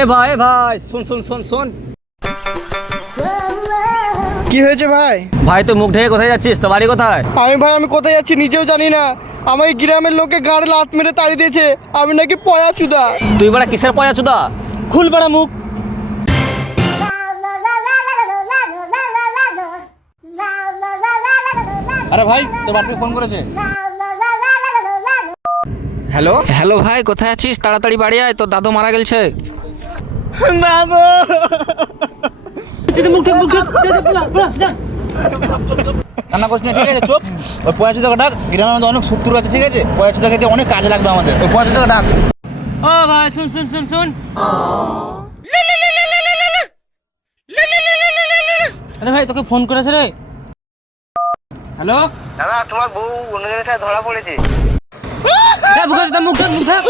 এ ভাই শুন শুন শুন শুন। কি হয়েছে ভাই? ভাই তুই মুখ ঢেকে কোথায় যাচ্ছিস? তো বাড়ি কোথায়? আমি কোথায় যাচ্ছি নিজেও জানি না। আমার এই গ্রামের লোকে গাড়ি লাত মেরে তাড়ি দিয়েছে। আমি নাকি পয়া চুদা। তুই বড়া কিসের পয়া চুদা? খুল বড়া মুখ। আরে ভাই তোর বাড়ি থেকে ফোন করেছে। হ্যালো হ্যালো ভাই, কোথায় আছিস? তাড়াতাড়ি বাড়ি আয়, তোর দাদু মারা গেছে। বাবু রান্না করছি না, ঠিক আছে চুপ। ওই পয়াচুদাকে ডাক, গ্রামের মধ্যে অনেক শত্রু আছে, ঠিক আছে? পয়াচুদাকে দিয়ে অনেক কাজে লাগবে আমাদের, ওই পয়াচুদাকে ডাক। ও ভাই শুন শুন শুন শুন। আরে ভাই তোকে ফোন করেছে রে। হ্যালো দাদা তোমার বউ অন্যজনের সাথে ধরা পড়েছে। মুখ ঢাক মুখ ঢাক।